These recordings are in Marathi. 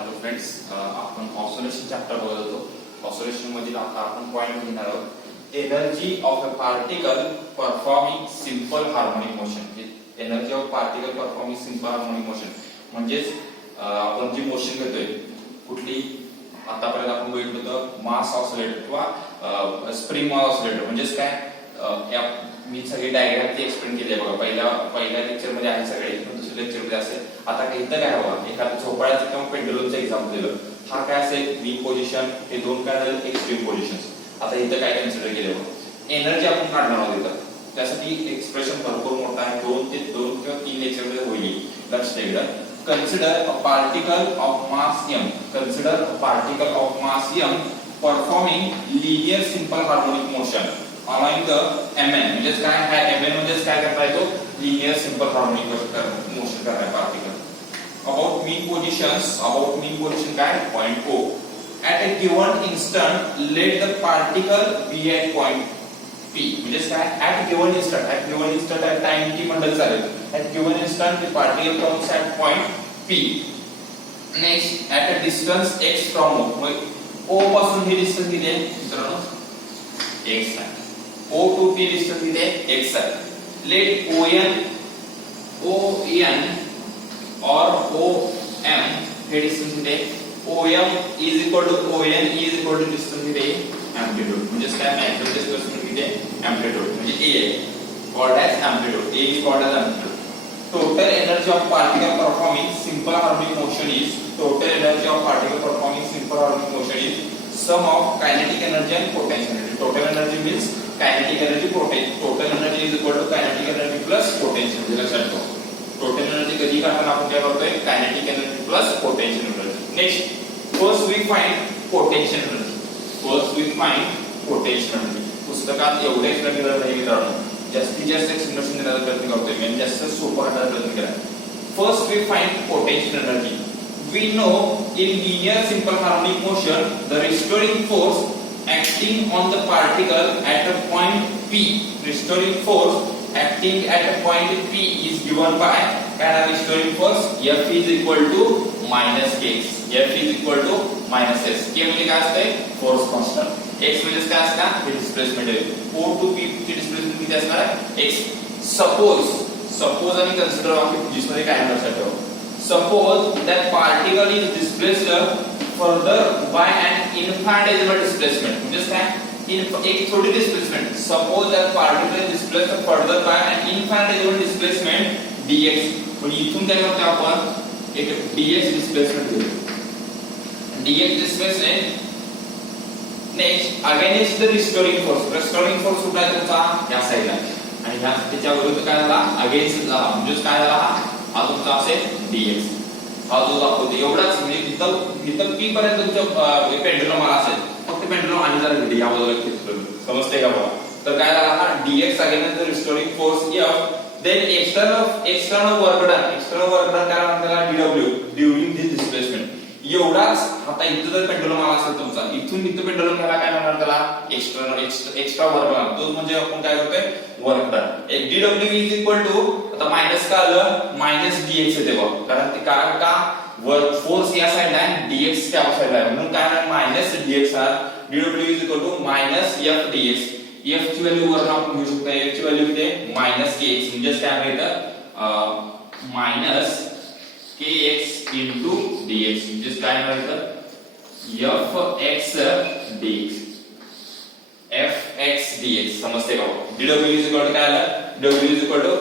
हॅलो फ्रेंड्स, आपण ऑसिलेशन चॅप्टर बघत होतो. ऑसिलेशन मधील आता आपण पॉइंट घेणार आहोत. Energy of a particle performing simple harmonic motion. Energy of particle performing simple harmonic motion म्हणजेच आपण जी मोशन घेतोय कुठली, आतापर्यंत आपण बघितलं होतं मास ऑसिलेटर किंवा स्प्रिंग मास ऑसिलेटर. म्हणजेच काय, मी सगळी डायग्राम ती एक्सप्लेन केली आहे बघा. पहिल्या लेक्चर मध्ये आहे सगळे, दुसऱ्या लेक्चर मध्ये असेल. आता काही इथं काय हवं, एखादं झोपाळ्याचं किंवा पेंडुलमचं एक्झाम्पल दिलं. हा काय असेल, मीन पोझिशन, हे दोन काय झाले एक्स्ट्रीम पोझिशन्स. आता इथं काय कन्सिडर केलं बघा, एनर्जी आपण काढणार आहोत इथं. त्यासाठी एक्सप्रेशन भरपूर मोठा आहे, दोन किंवा तीन लेक्चर मध्ये होईल. लक्ष द्या. Consider a particle of mass m. Consider a particle of mass m performing linear simple harmonic motion along the mn. म्हणजे काय आहे mn, म्हणजे काय करता येतो, लिनियर सिंपल हार्मोनिक मोशन करणारा पार्टिकल. अबाउट मीन पोझिशन काय, point O. At a given instant let the particle be at point P. म्हणजे काय, at given instant at time t मंडल चालेल. At given instant the particle comes at point P. Next, at a distance x from O. O पासून हे डिस्टन्स दिले आहे मित्रांनो, x आहे. O to P डिस्टन्स दिले आहे x आहे. Let ON or OM हे डिस्टन्स दिले. OM is equal to ON is equal to distance दिले amplitude. म्हणजे काय, मॅक्सिमम डिस्प्लेसमेंट दिले amplitude म्हणजे A आहे, called as amplitude. A is called as amplitude. Total energy of particle performing simple harmonic motion is sum of kinetic energy and potential energy. Total energy means kinetic energy, total energy is equal to kinetic energy plus potential energy. लक्षात ठेवा, total energy कधी काढताना आपण काय करतोय, kinetic energy plus potential energy. Next, first we find potential energy. पुस्तकात एवढे एक्सप्लेन केलेलं नाही मित्रांनो, जास्तीत जास्त एक्सप्लेनेशन देण्याचा प्रयत्न करतोय मी, जास्त सोपं करण्याचा प्रयत्न केला. First we find potential energy. We know in linear simple harmonic motion the restoring force acting on the particle at a point P. Restoring force acting at a point P is given by restoring force F is equal to minus x. F is equal to minus s. K म्हणजे काय असते, फोर्स कॉन्स्टंट. x म्हणजे काय असणार, हे डिस्प्लेसमेंट आहे. O to P ची डिस्प्लेसमेंट किती असणार, x. सपोज आणि कन्सिडर ऑफ फिजिक्स मध्ये काय लक्षात ठेवा. Suppose that particle is displaced further by an infinitesimal displacement. म्हणजे काय, एक छोटी displacement. Suppose that particle is displaced further by an infinitesimal displacement dx. म्हणजे इथून काय करतो आपण, एक dx डिस्प्लेसमेंट घेतो. dx displacement. Next, against the restoring force कुठे आहे तुमचा, या साइडला, आणि ह्या त्याच्या विरुद्ध काय झाला, अगेन्स्ट झाला. म्हणजे काय झाला, हा तुमचा असेल dx. हा जो दाखवतो एवढाच, म्हणजे इथं p पर्यंत तुमचं पेंडुलम आला असेल, फक्त पेंडुलम आणि जरा घडी या बाजूला खेचलं, समजते का बघा. तर काय झाला, हा dx against the restoring force F. Then external work done काय म्हणतात, dw ड्यूरिंग दिस डिस्प्लेसमेंट. एवढाच. आता इथं जर पेंडुलम आला असेल तुमचा, इथून इथं पेंडुलम घ्यायला काय म्हणणार, त्याला एक्स्ट्रा वर्क डन. तो म्हणजे आपण काय करतोय, work done. dw is equal to, आता मायनस का आलं, मायनस dx येते बघ, कारण ते कारण का, वर्क फोर्स या साइडला आहे, dx त्या साइडला आहे, म्हणून काय minus dx. dw is equal to minus f dx. f ची व्हॅल्यू वरून आपण घेऊ शकतो, f ची व्हॅल्यू किती, मायनस kx. म्हणजे काय मिळतं, मायनस kx into dx. म्हणजे काय मिळतं, fx dx. fx dx समजते का, dw इज इक्वल टू काय आलं, w is equal to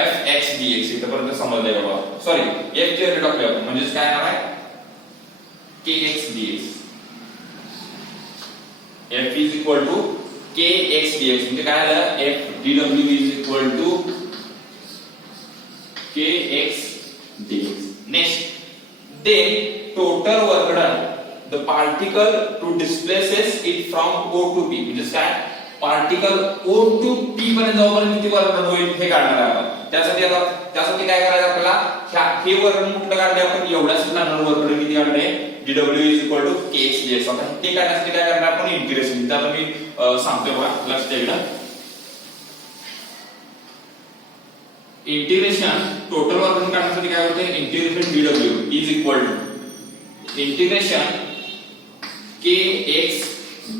fx dx. इथपर्यंत समजलंय बाबा. सॉरी, f ची व्हॅल्यू टाकूया आपण, म्हणजे काय नाव आहे, kx dx. f is equal to kx dx. म्हणजे काय आलं, f dw is equal to kx dx. Next, then total work done the particle to displaces it from O to P. म्हणजे काय, पार्टिकल O to P पर्यंत जाऊपर्यंत किती वर्क डन होईल हे काढणार आहे आपण. त्यासाठी काय करायचं आपल्याला, हे वर्क डन कुठलं काढले आपण, एवढाच काढणार वर्क डन किती काढले, dw is equal to kx dx. आता ते काढण्यासाठी काय करणार आपण, इंटिग्रेशन. त्याला मी सांगतोय बघा, लक्ष द्या. इंटिग्रेशन टोटल वर्क डन काढण्यासाठी काय होते, integration dw is equal to integration kx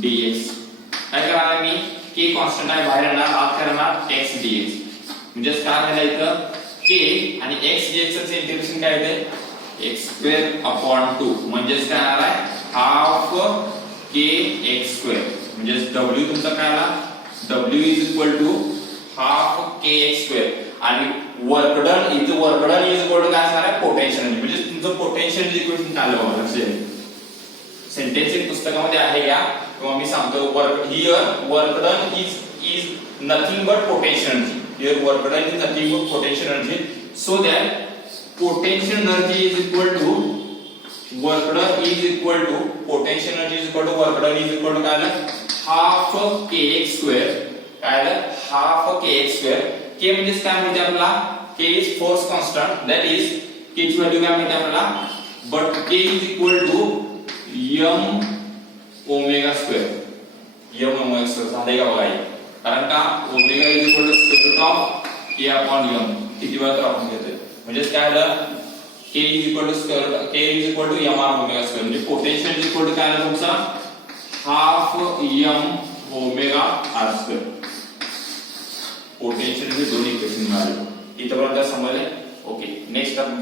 dx. काय करणार मी k कॉन्स्टंट आहे बाहेर येणार आत करणार x dx. म्हणजे काय झालं इथं k आणि x dx चे इंटिग्रेशन काय होते x²/2 म्हणजे काय येणार आहे हाफ kx². म्हणजे w तुमचा काय आला w हाफ kx² आणि वर्क डन काय असणार आहे पोटेन्शियल एनर्जी. म्हणजे तुमचं पोटेन्शियल एनर्जी इक्वेशन आलं बघा लक्षात. सेंटेन्स एक पुस्तकामध्ये आहे या किंवा मी सांगतो work done is nothing but potential energy. Here work done is nothing but potential energy. So that potential energy is equal to work done is equal to potential energy is equal to work done is equal to काय आलं half kx². काय आलं half kx². k म्हणजे काय माहिती आपल्याला k is force constant, that is k ची व्हॅल्यू काय माहिती आपल्याला but k is equal to m². झाले का बघा. कारण का omega is equal to square root of k upon m. किती वेळा तर आपण घेतोय म्हणजे काय आलं k is equal to m r omega square. म्हणजे पोटेन्शियल इज इक्वल टू काय आलं तुमचा half m omega r square. Potential चे दोन इक्वेशन मिळाले. इथपर्यंत समजले. Okay next